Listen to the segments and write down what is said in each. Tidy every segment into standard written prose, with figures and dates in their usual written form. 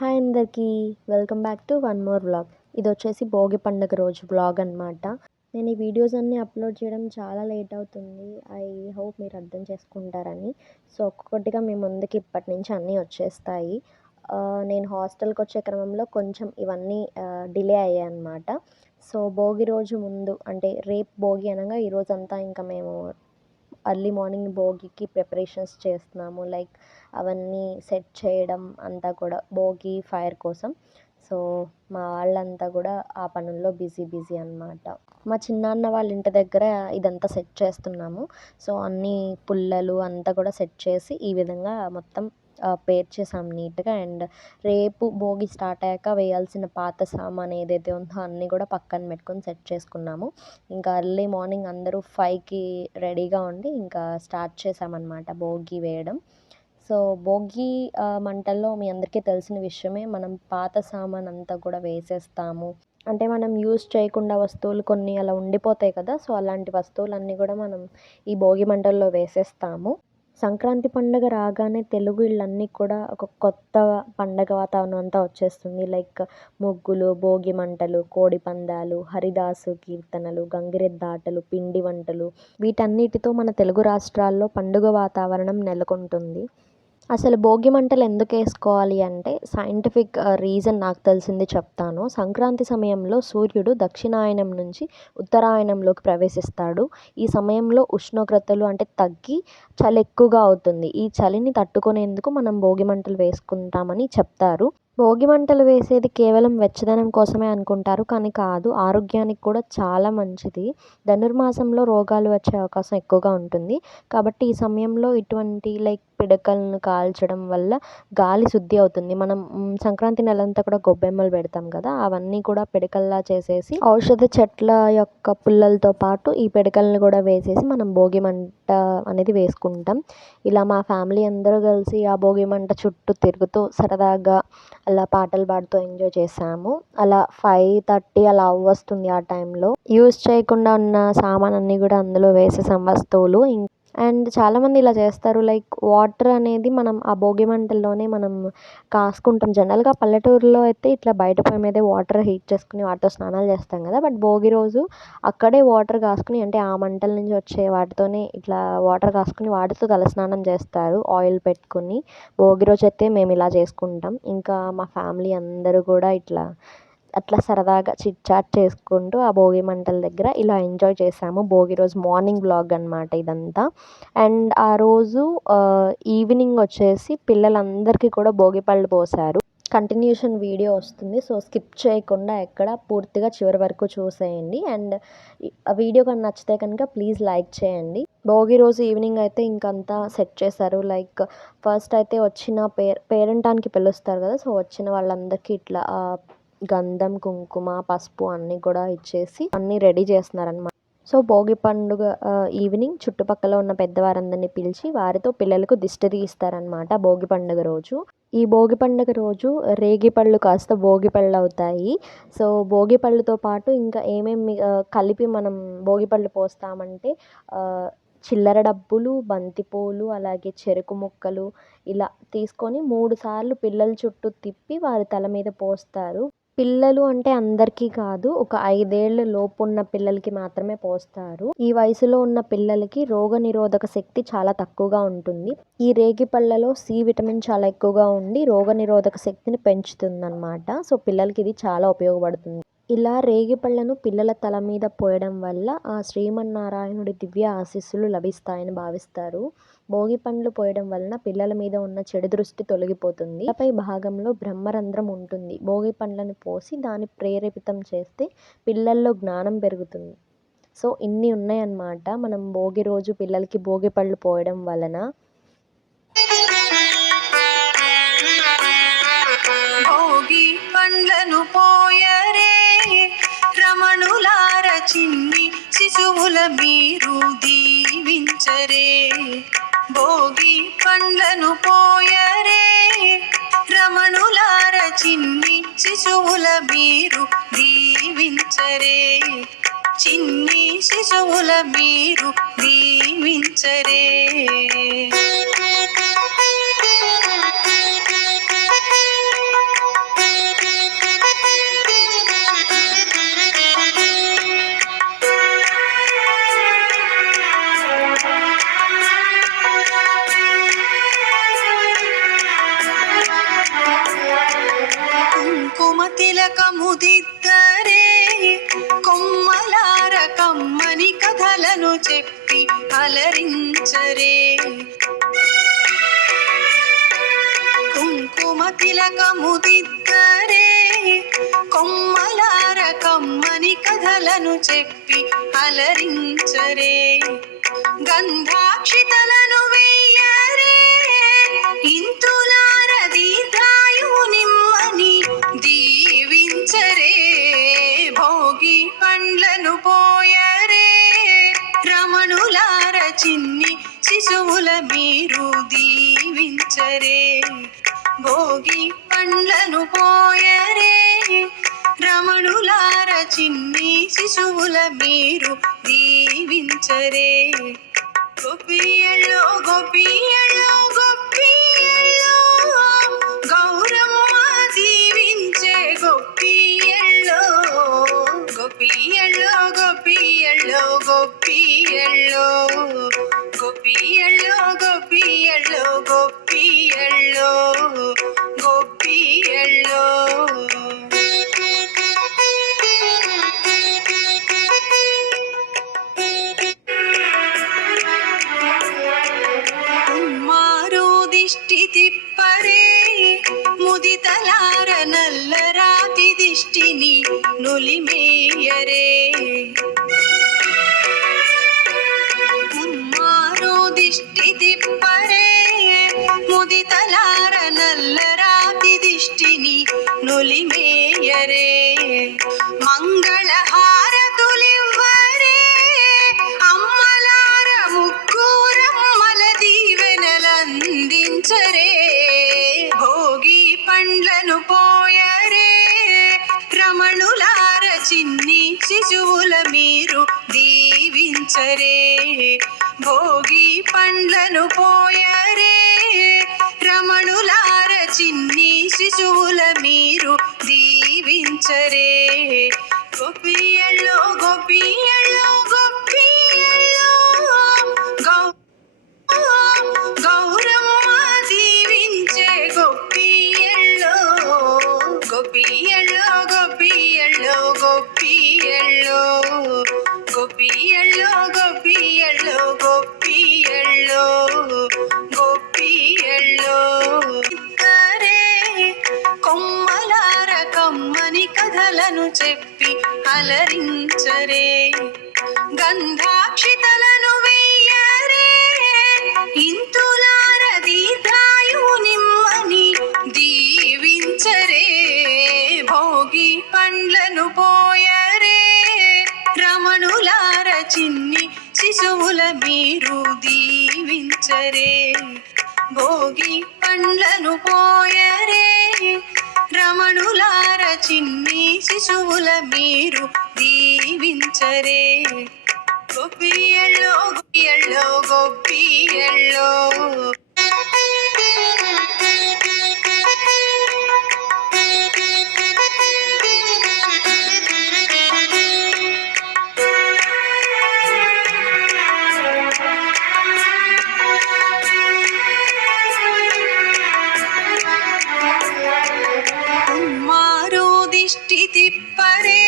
Hi అందరికీ. Welcome back to one more vlog. ఇది వచ్చేసి భోగి పండుగ రోజు వ్లాగ్ అనమాట. నేను ఈ వీడియోస్ అన్నీ అప్లోడ్ చేయడం చాలా లేట్ అవుతుంది. ఐ హోప్ మీరు అర్థం చేసుకుంటారని. సో ఒక్కొక్కటిగా మీ ముందుకి ఇప్పటి నుంచి అన్నీ వచ్చేస్తాయి. నేను హాస్టల్కి వచ్చే క్రమంలో కొంచెం ఇవన్నీ డిలే అయ్యాయి అనమాట. సో భోగి రోజు ముందు అంటే రేపు భోగి అనగా ఈరోజంతా ఇంకా మేము ఎర్లీ మార్నింగ్ భోగికి ప్రిపరేషన్స్ చేస్తున్నాము. లైక్ అవన్నీ సెట్ చేయడం అంతా కూడా భోగి ఫైర్ కోసం. సో మా వాళ్ళంతా కూడా ఆ పనుల్లో బిజీ అనమాట. మా చిన్నాన్న వాళ్ళ ఇంటి దగ్గర ఇదంతా సెట్ చేస్తున్నాము. సో అన్నీ పుల్లలు అంతా కూడా సెట్ చేసి ఈ విధంగా మొత్తం పేర్చేసాం నీట్గా. అండ్ రేపు భోగి స్టార్ట్ అయ్యాక వేయాల్సిన పాత సామాన్ ఏదైతే ఉందో అన్నీ కూడా పక్కన పెట్టుకొని సెట్ చేసుకున్నాము. ఇంకా ఎర్లీ మార్నింగ్ అందరూ 5కి రెడీగా ఉండి ఇంకా స్టార్ట్ చేసామన్నమాట భోగి వేయడం. సో భోగి మంటల్లో మీ అందరికీ తెలిసిన విషయమే, మనం పాత సామాన్ అంతా కూడా వేసేస్తాము. అంటే మనం యూజ్ చేయకుండా వస్తువులు కొన్ని అలా ఉండిపోతాయి కదా. సో అలాంటి వస్తువులన్నీ కూడా మనం ఈ భోగి మంటల్లో వేసేస్తాము. సంక్రాంతి పండుగ రాగానే తెలుగు ఇళ్ళన్నీ కూడా ఒక కొత్త పండగ వాతావరణం అంతా వచ్చేస్తుంది. లైక్ ముగ్గులు, భోగి మంటలు, కోడి పందాలు, హరిదాసు కీర్తనలు, గంగిరెద్దు ఆటలు, పిండి వంటలు, వీటన్నిటితో మన తెలుగు రాష్ట్రాల్లో పండుగ వాతావరణం నెలకొంటుంది. అసలు భోగి మంటలు ఎందుకు వేసుకోవాలి అంటే సైంటిఫిక్ రీజన్ నాకు తెలిసింది చెప్తాను. సంక్రాంతి సమయంలో సూర్యుడు దక్షిణాయనం నుంచి ఉత్తరాయణంలోకి ప్రవేశిస్తాడు. ఈ సమయంలో ఉష్ణోగ్రతలు అంటే తగ్గి చలి ఎక్కువగా అవుతుంది. ఈ చలిని తట్టుకునేందుకు మనం భోగి మంటలు వేసుకుంటామని చెప్తారు. భోగి మంటలు వేసేది కేవలం వెచ్చదనం కోసమే అనుకుంటారు, కానీ కాదు. ఆరోగ్యానికి కూడా చాలా మంచిది. ధనుర్మాసంలో రోగాలు వచ్చే అవకాశం ఎక్కువగా ఉంటుంది. కాబట్టి ఈ సమయంలో ఇటువంటి లైక్ పిడకలను కాల్చడం వల్ల గాలి శుద్ధి అవుతుంది. మనం సంక్రాంతి నెలంతా కూడా గొబ్బెమ్మలు పెడతాం కదా, అవన్నీ కూడా పిడకల్లా చేసేసి ఔషధ చెట్ల యొక్క పుల్లలతో పాటు ఈ పిడకలను కూడా వేసేసి మనం భోగి మంట అనేది వేసుకుంటాం. ఇలా మా ఫ్యామిలీ అందరూ కలిసి ఆ భోగి మంట చుట్టూ తిరుగుతూ సరదాగా అలా పాటలు పాడుతూ ఎంజాయ్ చేసాము. అలా 5:30 అలా వస్తుంది. ఆ టైంలో యూజ్ చేయకుండా ఉన్న సామాన్ అన్నీ కూడా అందులో వేసేసాం వస్తువులు. అండ్ చాలామంది ఇలా చేస్తారు. లైక్ వాటర్ అనేది మనం ఆ భోగి మంటల్లోనే మనం కాసుకుంటాం. జనరల్గా పల్లెటూరులో అయితే ఇట్లా బయట పొయ్యి మీదే వాటర్ హీట్ చేసుకుని వాటితో స్నానాలు చేస్తాం కదా. బట్ భోగి రోజు అక్కడే వాటర్ కాసుకుని అంటే ఆ మంటల నుంచి వచ్చే వాటితోనే ఇట్లా వాటర్ కాసుకుని వాటితో తలస్నానం చేస్తారు ఆయిల్ పెట్టుకుని. భోగి రోజు అయితే మేము ఇలా చేసుకుంటాం. ఇంకా మా ఫ్యామిలీ అందరూ కూడా అట్లా సరదాగా చిట్ చాట్ చేసుకుంటూ ఆ భోగి మంటల దగ్గర ఇలా ఎంజాయ్ చేసాము. భోగి రోజు మార్నింగ్ వ్లాగ్ అనమాట ఇదంతా. అండ్ ఆ రోజు ఈవినింగ్ వచ్చేసి పిల్లలందరికీ కూడా భోగి పళ్ళు పోసారు. కంటిన్యూషన్ వీడియో వస్తుంది. సో స్కిప్ చేయకుండా ఎక్కడ పూర్తిగా చివరి వరకు చూసేయండి. అండ్ ఆ వీడియో కానీ నచ్చితే కనుక ప్లీజ్ లైక్ చేయండి. భోగి రోజు ఈవినింగ్ అయితే ఇంకంతా సెట్ చేశారు. లైక్ ఫస్ట్ అయితే వచ్చిన పేరంటానికి పిలుస్తారు కదా. సో వచ్చిన వాళ్ళందరికీ ఇట్లా గంధం, కుంకుమ, పసుపు అన్నీ కూడా ఇచ్చేసి అన్నీ రెడీ చేస్తున్నారనమాట. సో భోగి పండుగ ఈవినింగ్ చుట్టుపక్కల ఉన్న పెద్దవారందరినీ పిలిచి వారితో పిల్లలకు దిష్టి తీస్తారనమాట భోగి పండుగ రోజు. ఈ భోగి పండుగ రోజు రేగి పళ్ళు కాస్త భోగి పళ్ళు అవుతాయి. సో భోగి పళ్ళుతో పాటు ఇంకా ఏమేమి కలిపి మనం భోగి పళ్ళు పోస్తామంటే చిల్లర డబ్బులు, బంతిపూలు, అలాగే చెరుకు ముక్కలు ఇలా తీసుకొని 3 సార్లు పిల్లల చుట్టూ తిప్పి వారి తల మీద పోస్తారు. పిల్లలు అంటే అందరికీ కాదు, ఒక 5 ఏళ్ల లోపు ఉన్న పిల్లలకి మాత్రమే పోస్తారు. ఈ వయసులో ఉన్న పిల్లలకి రోగనిరోధక శక్తి చాలా తక్కువగా ఉంటుంది. ఈ రేగి పళ్ళలో సి విటమిన్ చాలా ఎక్కువగా ఉండి రోగనిరోధక శక్తిని పెంచుతుందన్నమాట. సో పిల్లలకి ఇది చాలా ఉపయోగపడుతుంది. ఇలా రేగి పళ్ళను పిల్లల తల మీద పోయడం వల్ల ఆ శ్రీమన్నారాయణుడి దివ్య ఆశీస్సులు లభిస్తాయని భావిస్తారు. భోగి పండ్లు పోయడం వలన పిల్లల మీద ఉన్న చెడు దృష్టి తొలగిపోతుంది. తలపై భాగంలో బ్రహ్మరంధ్రం ఉంటుంది. భోగి పండ్లను పోసి దాన్ని ప్రేరేపితం చేస్తే పిల్లల్లో జ్ఞానం పెరుగుతుంది. సో ఇన్ని ఉన్నాయన్నమాట మనం భోగి రోజు పిల్లలకి భోగి పళ్ళు పోయడం వలన. భోగి పండ్లను పోయరే రమణులార, చిన్ని శిశువుల మీరు దీవించరే. భోగి పండ్లను పోయరే రమణులార, చిన్ని శిశువుల మీరు దీవించరే. చిన్ని శిశువుల మీరు దీవించరే. తిలకముదిద్దరే కొమ్మలార కమ్మని కథలను చెప్పి అలరించరే. కుంకుమ తిలకముదిద్దరే కొమ్మలార కమ్మని కథలను చెప్పి అలరించరే. గంధాక్షితలను వెయ్యరే ఇంతులార దీర్ఘాయువు నిమ్మని దీవించరే. భోగి పండ్లను పోయరే రమణులార చిన్ని శిశువుల మీరు దీవించరే. భోగి పండ్లను పోయరే రమణులార చిన్ని శిశువుల మీరు దీవించరే. గోపియల్లో గోపియల్లో గోపియల్లో గౌరమ్మ దీవించే గోపియల్లో. గోపియల్లో గోపియల్లో గోపియల్లో గోపియల్లో గోపియల్లో గోపియల్లో గోపియల్లో. దిష్టి తిప్పరే ముదితలార నల్లరాతి దిష్టిని నులిమేయరే. ఉమ్మారో దిష్టి తిప్పరే ముదితలార నల్లరాతి దిష్టిని నులిమేయరే. మంగళహారతులివ్వరే అమ్మలార ముగ్గురమ్మల దీవెనలందించరే. భోగి పండ్లను పోయరే రమణులార చిన్ని శిశువుల మీరు దీవించరే. భోగి పండ్లను పోయరే రమణులార చిన్ని శిశువుల మీరు దీవించరే. గోపియల్లో గోపియల్లో గోపియల్లో గౌరమ్మ దీవించే గోపియల్లో. గోపియల్లో గోపియల్లో గోపియల్లో గోపియల్లో గోపియల్లో గోపియల్లో గోపియల్లో. ఇద్దరే కొమ్మలార కమ్మని కథలను చెప్పి అలరించరే. గంధాక్షితలను వెయ్యరే ఇంతులార దీర్ఘాయువు నిమ్మని దీవించరే. భోగి పండ్లను పోయరే రమణులార చిన్ని శిశువుల మీరు దీవించరే. భోగి పండ్లను పోయరే రమణులార చిన్ని శిశువుల మీరు దీవించరే. గోపియల్లో గోపియల్లో గోపియల్లో దిష్టి తిప్పరే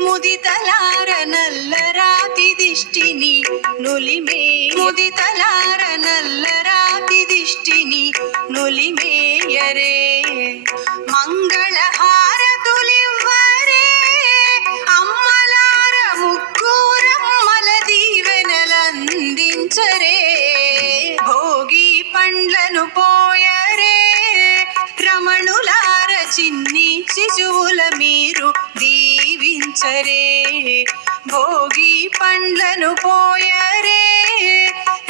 ముదితలార నల్లరాతి దిష్టిని నులిమే. ముదితలార నల్లరాతి దిష్టిని నులిమేయరే. మంగళహారతులివ్వరే అమ్మలార ముగ్గురమ్మల దీవెనలందించరే. భోగి పండ్లను పోయరే రమణులార చిన్ని శిశువుల మీరు దీవించరే. భోగి పండ్లను పోయరే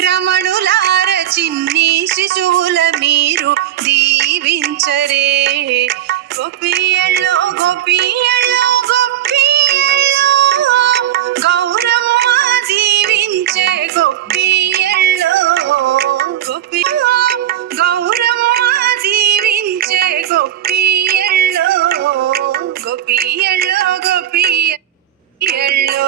రమణులార చిన్ని శిశువుల మీరు దీవించరే. గోపియల్లో గోపియల్లో గోపియల్లో గౌరమ్మ దీవించే గోపియల్లో. గోపియల్లో గౌరమ్మ దీవించే గోపియల్లో. గోపియల్లో గోపియల్లో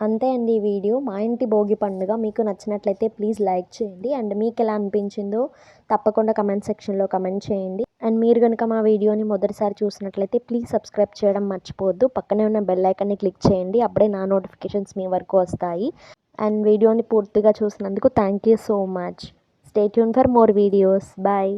అంతే అండి ఈ వీడియో. మా ఇంటి భోగి పండుగ మీకు నచ్చినట్లయితే ప్లీజ్ లైక్ చేయండి. అండ్ మీకు ఎలా అనిపించిందో తప్పకుండా కమెంట్ సెక్షన్లో కమెంట్ చేయండి. అండ్ మీరు కనుక మా వీడియోని మొదటిసారి చూసినట్లయితే ప్లీజ్ సబ్స్క్రైబ్ చేయడం మర్చిపోవద్దు. పక్కనే ఉన్న బెల్ ఐకాన్ని క్లిక్ చేయండి. అప్పుడే నా నోటిఫికేషన్స్ మీ వరకు వస్తాయి. అండ్ వీడియోని పూర్తిగా చూసినందుకు thank you so much. Stay tune for more videos. Bye.